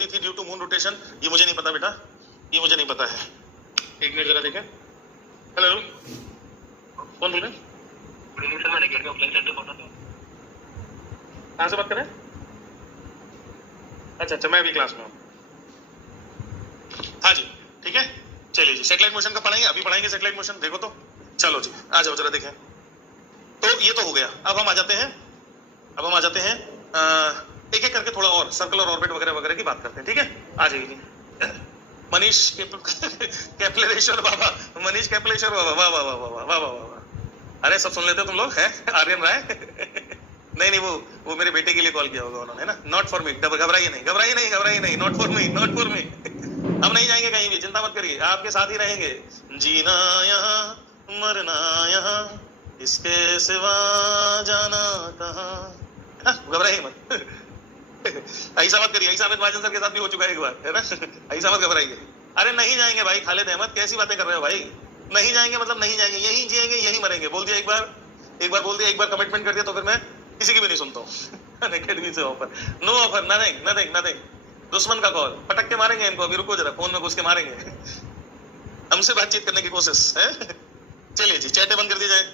होती थी due to moon rotation, ये मुझे नहीं पता बेटा, ये मुझे नहीं पता है। एक मिनट जरा देखें। हेलो, कौन बोल रहे हैं? सर मैं रेगुलर के ऑफलाइन सेंटर पहुंचा था। कहाँ से बात कर रहे हैं? अच्छा, मैं भी क्लास में हूँ। हाँ जी, ठीक है, चलिए जी। सेटेलाइट मोशन का पढ़ाएंगे, अभी पढ़ाएंगे सेटेलाइट मोशन। देखो तो, चलो जी, आ जाओ जरा देखें। तो ये तो हो गया। अब हम आ जाते हैं एक एक करके थोड़ा और सर्कल और ऑर्बिट वगैरह वगैरह की बात करते हैं, ठीक है? आ जाइए जी। मनीष कैप्लेश्वर बाबा, मनीष कैप्लेश्वर बाबा, वाह वाह वाह वाह वाह वाह वाह। अरे सब सुन लेते हो तुम लोग, हैं? आर्यन राय नहीं, वो मेरे बेटे के लिए कॉल किया होगा उन्होंने ना। नॉट फॉर मी, घबराइए नहीं, नॉट फॉर मी। हम नहीं जाएंगे कहीं भी, चिंता मत करिए, आपके साथ ही रहेंगे। जीना यहाँ मरना यहाँ, इसके सिवा जाना कहाँ। घबराइए मत ऐसा मत करिए, ऐसा अमित महाजन सर के साथ भी हो चुका है एक बार, है ना? ऐसा मत घबराइए। अरे नहीं जाएंगे भाई, खालिद अहमद कैसी बातें कर रहे हो भाई? नहीं जाएंगे मतलब नहीं जाएंगे, यहीं जिएंगे यहीं मरेंगे। बोल दिया एक बार बोल दिया, एक बार कमिटमेंट कर दिया तो फिर मैं किसी की भी नहीं सुनता हूँ। अकेडमी से ऑफर, नो ऑफर, नथिंग। दुश्मन का कॉल, पटक के मारेंगे इनको। अभी रुको जरा, फोन में घुस के मारेंगे। हमसे बातचीत करने की कोशिश है। चलिए जी, चैटें बंद कर दी जाए।